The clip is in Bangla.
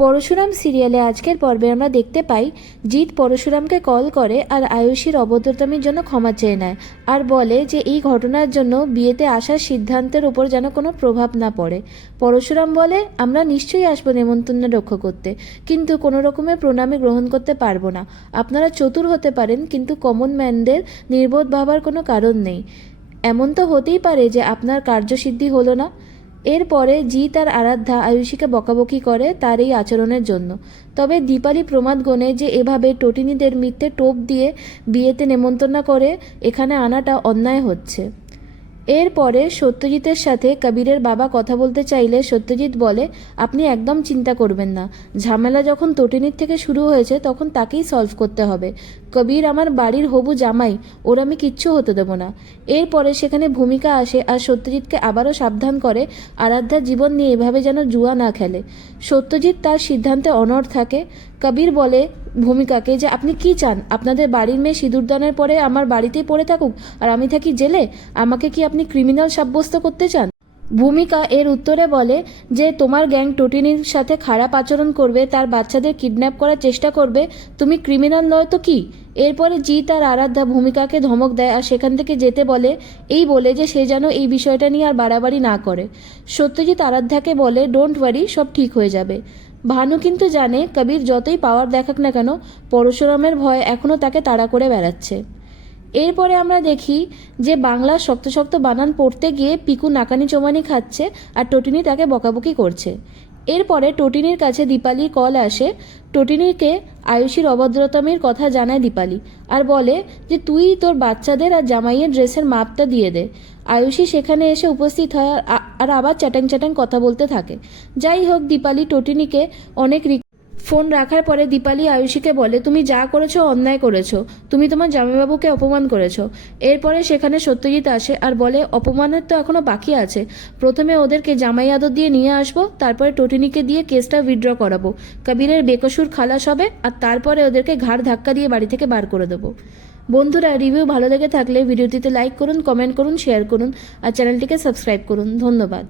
পরশুরাম সিরিয়ালে আজকের পর্বে আমরা দেখতে পাই জিৎ পরশুরামকে কল করে আর আয়ুষীর অভদ্রতামির জন্য ক্ষমা চেয়ে নেয় আর বলে যে এই ঘটনার জন্য বিয়েতে আসার সিদ্ধান্তের উপর যেন কোনো প্রভাব না পড়ে। পরশুরাম বলে আমরা নিশ্চয়ই আসবো নেমন্তন্ন রক্ষা করতে, কিন্তু কোনো রকমের প্রণামী গ্রহণ করতে পারবো না। আপনারা চতুর হতে পারেন, কিন্তু কমন ম্যানদের নির্বোধ ভাবার কোনো কারণ নেই। এমন তো হতেই পারে যে আপনার কার্যসিদ্ধি হলো না। এরপরে জিৎ আর আরাধ্যা আয়ুষীকে বকাবকি করে তার এই আচরণের জন্য। তবে দীপালি প্রমাদ গণে যে এভাবে টটিনীদের মিথ্যে টোপ দিয়ে বিয়েতে নেমন্তন্ন করে এখানে আনাটা অন্যায় হচ্ছে। এরপরে সত্যজিতের সাথে কবিরের বাবা কথা বলতে চাইলে সত্যজিৎ বলে আপনি একদম চিন্তা করবেন না, ঝামেলা যখন তটিনীর থেকে শুরু হয়েছে তখন তাকেই সলভ করতে হবে। কবির আমার বাড়ির হবু জামাই, ওর আমি কিচ্ছু হতে দেবো না। এরপরে সেখানে ভূমিকা আসে আর সত্যজিৎকে আবারও সাবধান করে আরাধ্যার জীবন নিয়ে এভাবে যেন জুয়া না খেলে। সত্যজিৎ তার সিদ্ধান্তে অনড় থাকে। কবির বলে ভূমিকাকে যে আপনি কি চান, আপনাদের বাড়ির মেয়ে সিঁদুরদানের পরে আমার বাড়িতেই পড়ে থাকুক আর আমি থাকি জেলে? আমাকে কি আপনি ক্রিমিনাল সাব্যস্ত করতে চান? ভূমিকা এর উত্তরে বলে যে তোমার গ্যাং টটিনির সাথে খারাপ আচরণ করবে, তার বাচ্চাদের কিডন্যাপ করার চেষ্টা করবে, তুমি ক্রিমিনাল নয় তো কি? এরপরে জিৎ আর আরাধ্যা ভূমিকাকে ধমক দেয় আর সেখান থেকে যেতে বলে, এই বলে যে সে যেন এই বিষয়টা নিয়ে আর বাড়াবাড়ি না করে। সত্যজিৎ আরাধ্যাকে বলে ডোন্ট ওয়ারি, সব ঠিক হয়ে যাবে। ভানু কিন্তু জানে কবির যতই পাওয়ার দেখাক না কেন পরশুরামের ভয় এখনও তাকে তাড়া করে বেড়াচ্ছে। এরপরে আমরা দেখি যে বাংলার শক্ত শক্ত বানান পড়তে গিয়ে পিকু নাকানি চোমানি খাচ্ছে আর টটিনি তাকে বকাবকি করছে। এরপরে টটিনির কাছে দীপালির কল আসে। টটিনিকে আয়ুষীর অভদ্রতামির কথা জানায় দীপালি আর বলে যে তুই তোর বাচ্চাদের আর জামাইয়ের ড্রেসের মাপটা দিয়ে দে। আয়ুষী সেখানে এসে উপস্থিত হয় আর আবার চ্যাটাং চ্যাটাং কথা বলতে থাকে। যাই হোক, দীপালি টটিনিকে অনেক ফোন রাখার পরে দীপালি আয়ুষীকে বলে তুমি যা করেছো অন্যায় করেছো, তুমি তোমার জামাইবাবুকে অপমান করেছো। এরপরে সেখানে সত্যজিৎ আসে আর বলে অপমানের তো এখনো বাকি আছে, প্রথমে ওদেরকে জামাই আদর দিয়ে নিয়ে আসবো, তারপরে টটিনিকে দিয়ে কেসটা উইথড্র করাবো, কবিরের বেকসুর খালাস হবে আর তারপরে ওদেরকে ঘাড় ধাক্কা দিয়ে বাড়ি থেকে বার করে দেবো। বন্ধুরা, রিভিউ ভালো লেগে থাকলে ভিডিওটিতে লাইক করুন, কমেন্ট করুন, শেয়ার করুন আর চ্যানেলটিকে সাবস্ক্রাইব করুন। ধন্যবাদ।